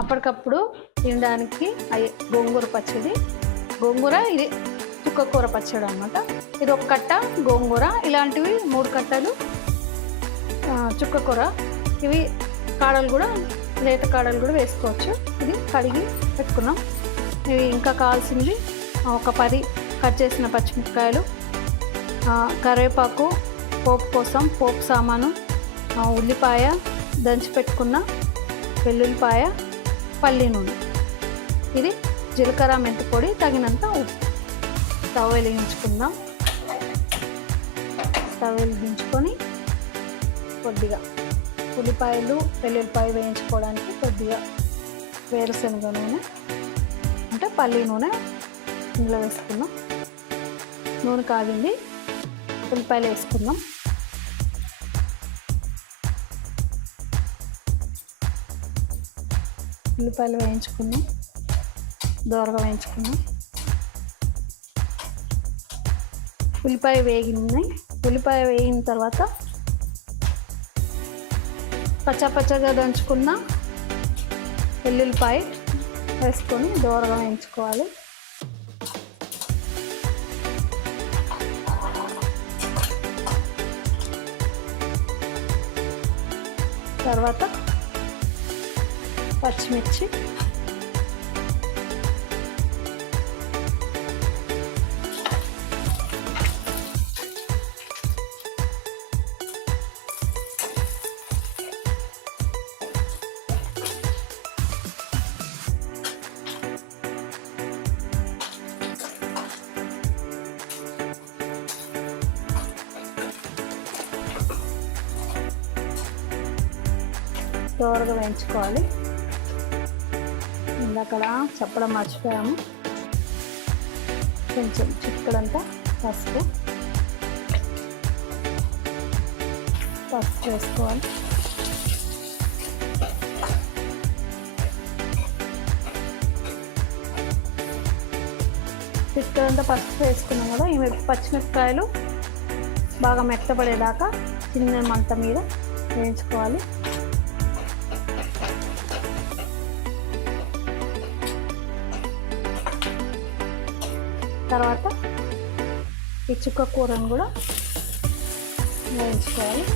అప్పటికప్పుడు తినడానికి గోంగూర పచ్చడి. గోంగూర ఇది చుక్కకూర పచ్చడి అన్నమాట. ఇది ఒక కట్ట గోంగూర, ఇలాంటివి 3 కట్టలు చుక్కకూర. ఇవి కాడలు కూడా, లేత కాడలు కూడా వేసుకోవచ్చు. ఇది కడిగి పెట్టుకున్నాం. ఇవి ఇంకా కావాల్సింది ఒక 10 కట్ చేసిన పచ్చిమిరపకాయలు, కరివేపాకు, పోపు కోసం పోపు సామాను, ఉల్లిపాయ, దంచి పెట్టుకున్న వెల్లుల్లిపాయ, పల్లి నూనె, ఇది జీలకర్ర, మెంతి పొడి, తగినంత ఉప్పు. స్టవ్ వెలిగించుకుందాం. స్టవ్ వెలిగించుకొని కొద్దిగా ఉల్లిపాయలు, వెల్లుల్లిపాయ వేయించుకోవడానికి కొద్దిగా వేరుశనగ నూనె అంటే పల్లి నూనె ఇందులో వేసుకుందాం. నూనె కాగింది, ఉల్లిపాయలు వేసుకుందాం. ఉల్లిపాయలు వేయించుకుందాం, దోరగా వేయించుకుందాం. ఉల్లిపాయ వేగినాయి. ఉల్లిపాయ వేగిన తర్వాత పచ్చగా దంచుకున్న వెల్లుల్లిపాయ వేసుకొని దోరగా వేయించుకోవాలి. తర్వాత పచ్చిమిర్చి, దోరగా వేయించుకోవాలి. ఇందాక చెప్పడం మర్చిపోయాము, కొంచెం చిక్కడంతా పసుపు వేసుకోవాలి. చిక్కడంతా పసుపు వేసుకున్నాం కదా. ఈ పచ్చిమిరపకాయలు బాగా మెత్తపడేదాకా చిన్న మంట మీద వేయించుకోవాలి. తర్వాత ఈ చుక్క కూరను కూడా వేయించుకోవాలి.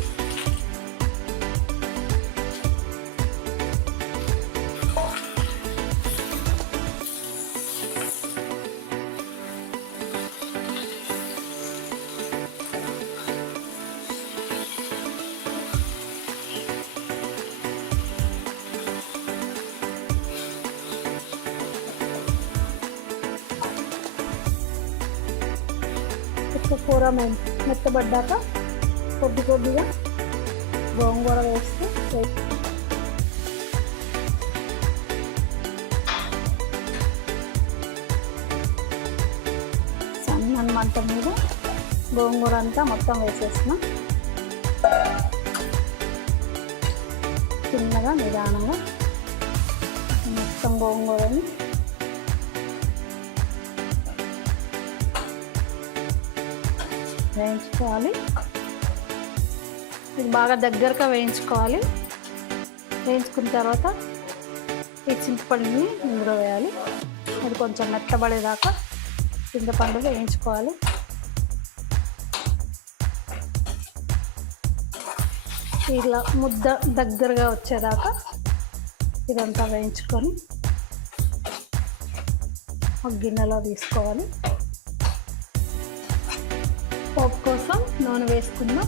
కూర మెత్తబడ్డాక కొద్దిగా గోంగూర వేస్తే సన్న మంట మీద గోంగూర అంతా మొత్తం వేసేసిన చిన్నగా నిదానంగా మొత్తం గోంగూరని వేయించుకోవాలి. ఇది బాగా దగ్గరగా వేయించుకోవాలి. వేయించుకున్న తర్వాత ఈ చింతపండుని ఇందులో వేయాలి. అది కొంచెం మెత్తబడేదాకా చింతపండు వేయించుకోవాలి. ఇలా ముద్ద దగ్గరగా వచ్చేదాకా ఇదంతా వేయించుకొని ఒక గిన్నెలో తీసుకోవాలి. పోపు కోసం నూనె వేసుకుందాం.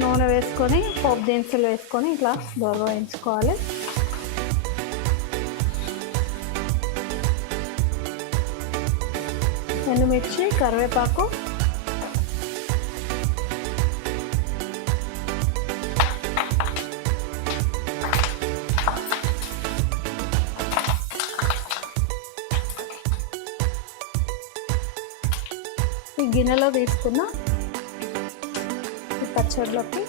నూనె వేసుకొని పోపు దినుసులు వేసుకొని ఇట్లా దోరగా వేయించుకోవాలి. ఎండుమిర్చి, కరివేపాకు, ఈ గిన్నెలో తీసుకున్న ఈ పచ్చడిలోకి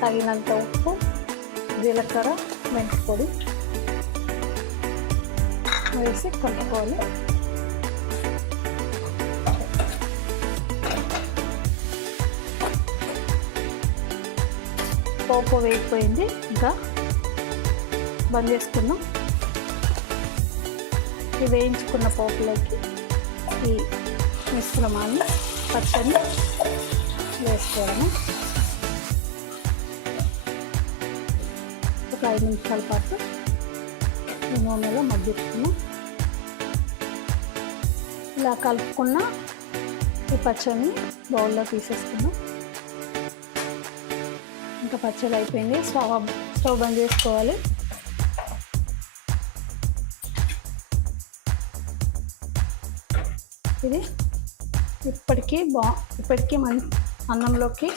తగినంత ఉప్పు, జీలకర్ర, మెంతి పొడి వేసి కలుపుకోవాలి. పోపు వేగిపోయింది. ఇంకా బంద్ చేసుకుందాం. ఈ వేయించుకున్న పోపులోకి ఈ మిశ్రమాన్ని పచ్చడిని వేసుకోవడము. ఒక 5 నిమిషాల పాటు ఈ నూనెలో మగ్గించుకున్నాం. ఇలా కలుపుకున్న ఈ పచ్చడిని బౌల్లో తీసేసుకున్నాం. ఇంకా పచ్చడి అయిపోయింది. స్టవ్ బంద్ చేసుకోవాలి. ఇది ఇప్పటికీ అన్నంలోకి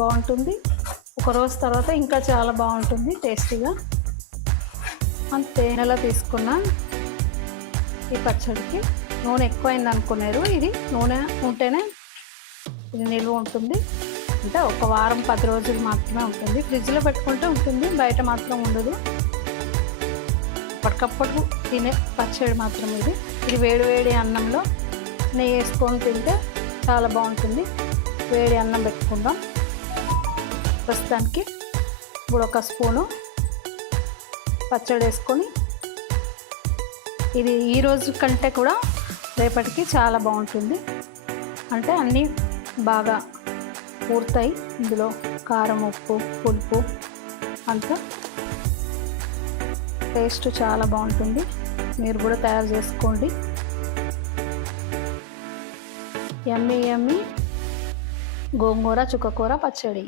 బాగుంటుంది. ఒక రోజు తర్వాత ఇంకా చాలా బాగుంటుంది టేస్టీగా. అంతే. నెల తీసుకున్న ఈ పచ్చడికి నూనె ఎక్కువైంది అనుకున్నారు. ఇది నూనె ఉంటేనే ఇది నిల్వ ఉంటుంది. అంటే ఒక వారం 10 రోజులు మాత్రమే ఉంటుంది. ఫ్రిడ్జ్లో పెట్టుకుంటే ఉంటుంది, బయట మాత్రం ఉండదు. అప్పటికప్పుడు తినే పచ్చడి మాత్రం ఇది వేడి అన్నంలో నెయ్యి వేసుకొని తింటే చాలా బాగుంటుంది. వేడి అన్నం పెట్టుకుందాం. ప్రస్తుతానికి ఇప్పుడు ఒక స్పూను పచ్చడి వేసుకొని, ఇది ఈరోజు కంటే కూడా రేపటికి చాలా బాగుంటుంది. అంటే అన్నీ బాగా పూర్తాయి. ఇందులో కారం, ఉప్పు, పులుపు అంతా టేస్ట్ చాలా బాగుంటుంది. మీరు కూడా తయారు చేసుకోండి. యమ్మీ గోంగూర చుక్కకూర పచ్చడి.